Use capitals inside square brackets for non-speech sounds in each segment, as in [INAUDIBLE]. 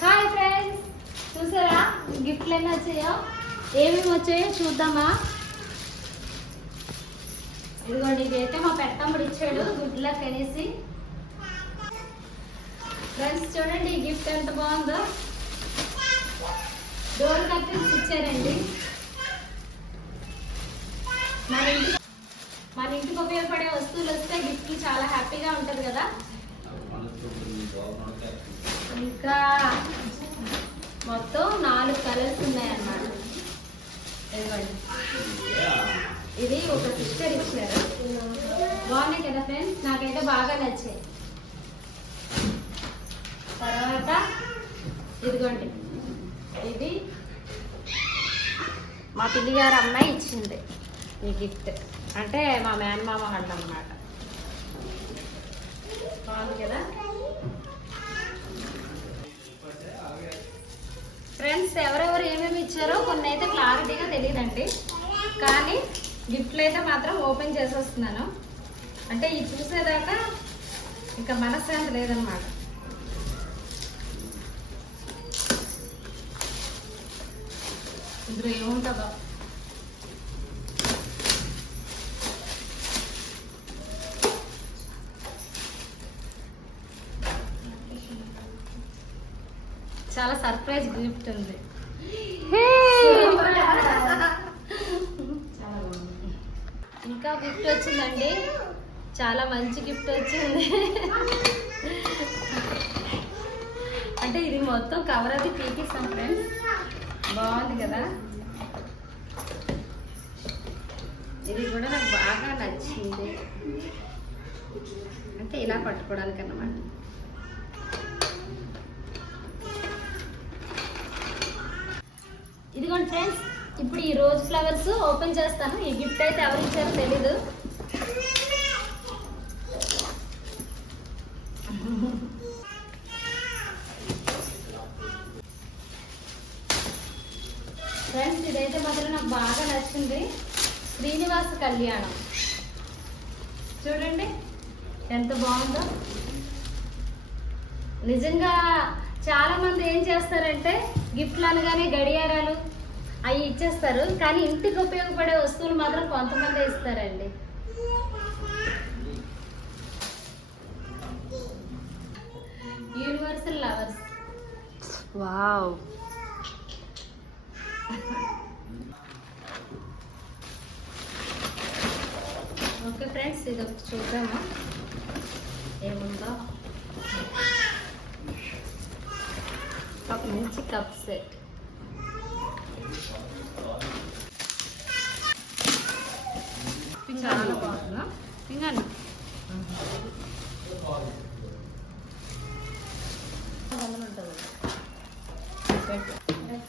Hi friends చూసారా? గిఫ్ట్లు ఎన్ని వచ్చాయో? ఏమేమి వచ్చాయో చూద్దామా? ఇదిగోండి ఇదైతే మా పెట్టమ్మడు ఇచ్చాడు. గుడ్ లక్ అనేసి. ఫ్రెండ్స్ చూడండి ఈ గిఫ్ట్ ఎంత బాగుందో. డోర్ కర్టన్స్ ఇచ్చారండి. మన ఇంటి మన ఇంటికి ఉపయోగపడే వస్తువులు వస్తే గిఫ్ట్ చాలా హ్యాపీగా ఉంటుంది కదా. ఇంకా మొత్తం నాలుగు కలర్స్ ఉన్నాయన్నమాట. ఇదిగోండి. ఇది ఒక సిస్టర్ ఇచ్చారు. బాగున్నాయి కదా ఫ్రెండ్స్ నాకైతే బాగా నచ్చాయి. తర్వాత ఇదిగోండి. ఇది మా పిల్లి గారు అమ్మాయి ఇచ్చింది. ఈ గిఫ్ట్ అంటే మా మేనమామ వాళ్ళు అన్నమాట బాగుంది కదా? ఫ్రెండ్స్ ఎవరెవరు ఏమేమి ఇచ్చారో కొన్ని అయితే క్లారిటీగా తెలియదండి కానీ గిఫ్ట్లు అయితే మాత్రం ఓపెన్ చేసేస్తున్నాను. అంటే ఇది చూసేదాకా ఇంకా మనశ్శాంతి లేదనమాట ఇందులో ఏముంటుందో? చాలా సర్ప్రైజ్ గిఫ్ట్ ఉంది. ఇంకా గిఫ్ట్ వచ్చిందండి. చాలా మంచి గిఫ్ట్ వచ్చింది. అంటే ఇది మొత్తం కవర్ అది పీకిస్తాం ఫ్రెండ్స్ బాగుంది కదా? ఇది కూడా నాకు బాగా నచ్చింది. అంటే ఇలా పట్టుకోవడానికి అన్నమాట ఇదిగోండి ఫ్రెండ్స్ ఇప్పుడు ఈ రోజ్ ఫ్లవర్స్ ఓపెన్ చేస్తాను. ఈ గిఫ్ట్ అయితే ఎవరు ఇచ్చారో తెలీదు. ఫ్రెండ్స్ ఇదైతే మాత్రం నాకు బాగా నచ్చింది. శ్రీనివాస కళ్యాణం. చూడండి ఎంత బాగుందో. నిజంగా చాలా మంది ఏం చేస్తారంటే గిఫ్ట్లు అనగానే గడియారాలు అవి ఇచ్చేస్తారు. కానీ ఇంటికి ఉపయోగపడే వస్తువులు మాత్రం కొంతమంది ఇస్తారండి. Universal lovers. Wow. Okay friends ఇది ఒకటి చూద్దామా. ఏముందో. ఒక మంచి కప్ సెట్.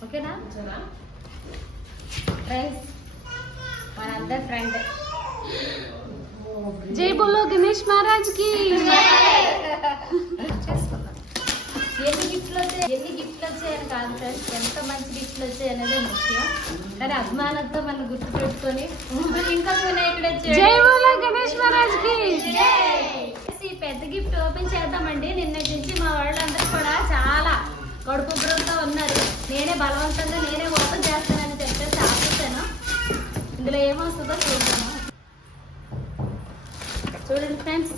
ఓకేనా మనందరి ఫ్రెండ్ జై బోలో గణేష్ మహారాజ్కి. [LAUGHS] ఎన్ని గిఫ్ట్లు వచ్చాయి? ఎన్ని గిఫ్ట్లు వచ్చాయని కాదు ఫ్రెండ్స్ ఎంత మంచి గిఫ్ట్లు వచ్చాయి అనేది ముఖ్యం. కానీ అభిమానంతో మనం గుర్తు పెట్టుకొని ఇంకొక వినాయకుడు వచ్చాడు. ఈ పెద్ద గిఫ్ట్ ఓపెన్ చేద్దామండి. నిన్నటి నుంచి మా వాళ్ళందరూ కూడా చాలా కడుపు ఉబ్బరంతో ఉన్నారు. నేనే బలవంతంగా నేనే ఓపెన్ చేస్తానని చెప్పేసి ఆపించాను ఇందులో ఏమొస్తుందో చూద్దాము? చూడండి ఫ్రెండ్స్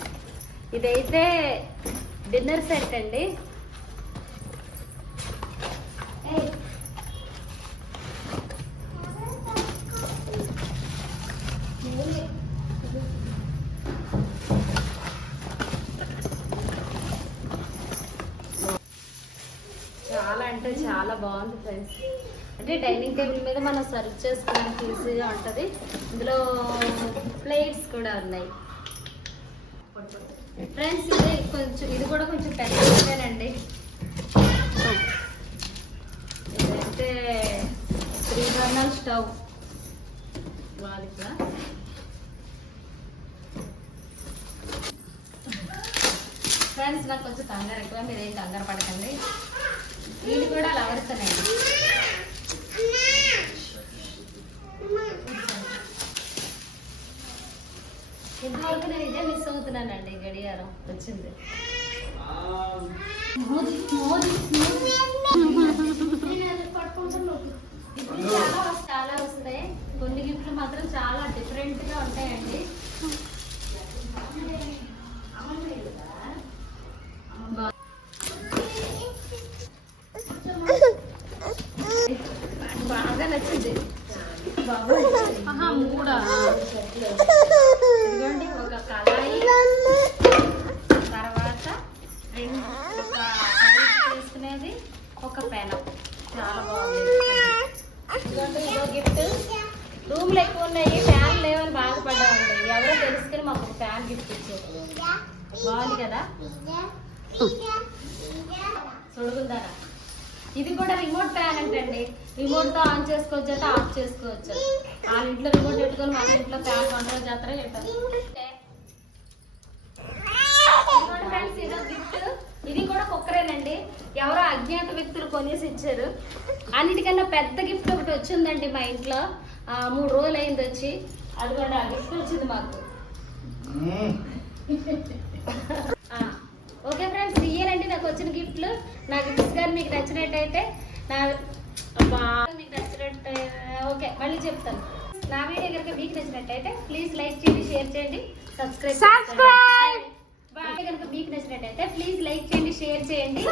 ఇదైతే డిన్నర్ సెట్ అండి. చాలా అంటే చాలా బాగుంది ఫ్రెండ్స్. అంటే డైనింగ్ టేబుల్ మీద మనం సర్వ్ చేసుకోవడానికి ఈజీగా ఉంటుంది. ఇందులో ప్లేట్స్ కూడా ఉన్నాయి. ఫ్రెండ్స్ ఇది కొంచెం ఇది కూడా కొంచెం పెద్దదేనండి ఇదైతే త్రీ బర్నర్ స్టవ్ వాళ్ళకి ఫ్రెండ్స్ నాకు కొంచెం కంగారు ఎక్కువ మీరు ఏం కంగారు పడకండి. వీళ్ళు కూడా లవర్సనండి ఇంతవరకు నేను ఇదే మిస్ అవుతున్నానండి గడియారం. వచ్చింది. చాలా చాలా వస్తాయి. కొన్ని గిఫ్ట్లు మాత్రం చాలా డిఫరెంట్గా ఉంటాయండి. బాగా నచ్చింది. మూడా? ఇదిగోండి ఒక కళాయి. తర్వాత రెండు ఒక ఒక పెనం. చాలా బాగుంది. ఇదిగోండి ఇదో గిఫ్ట్ రూమ్లు ఎక్కువ ఉన్నాయి ఫ్యాన్ లేవని బాధపడ్డామండి. ఎవరో తెలుసుకుని మాకు ఒక ఫ్యాన్ గిఫ్ట్ ఇచ్చారు. బాగుంది కదా? చూడుకుందారా ఇది కూడా రిమోట్ ఫ్యాన్ అంటండి రిమోట్తో ఆన్ చేసుకోవచ్చు అంటే ఆఫ్ చేసుకోవచ్చు. వాళ్ళ ఇంట్లో రిమోట్ పెట్టుకొని మన ఇంట్లో ఫ్యాన్ కంట్రోల్ చేస్తారా. friends, ఇదో కూడా కుక్కరేనండి. ఎవరో అజ్ఞాత వ్యక్తులు కొనేసి ఇచ్చారు. అన్నిటికన్నా పెద్ద గిఫ్ట్ ఒకటి వచ్చిందండి మా ఇంట్లో. ఆ, మూడు రోజులు అయింది వచ్చి. అది కూడా గిఫ్ట్ వచ్చింది మాకు. ఓకే ఫ్రెండ్స్ నాకు వచ్చిన గిఫ్ట్లు నా గిఫ్ట్స్ కానీ మీకు నచ్చినట్టయితే నా మీకు నచ్చినట్టు ఓకే మళ్ళీ చెప్తాను నా వీడియో కనుక మీకు నచ్చినట్టయితే ప్లీజ్ లైక్ చేయండి షేర్ చేయండి సబ్స్క్రైబ్! బాయ్ కనుక మీకు నచ్చినట్టయితే ప్లీజ్ లైక్ చేయండి షేర్ చేయండి!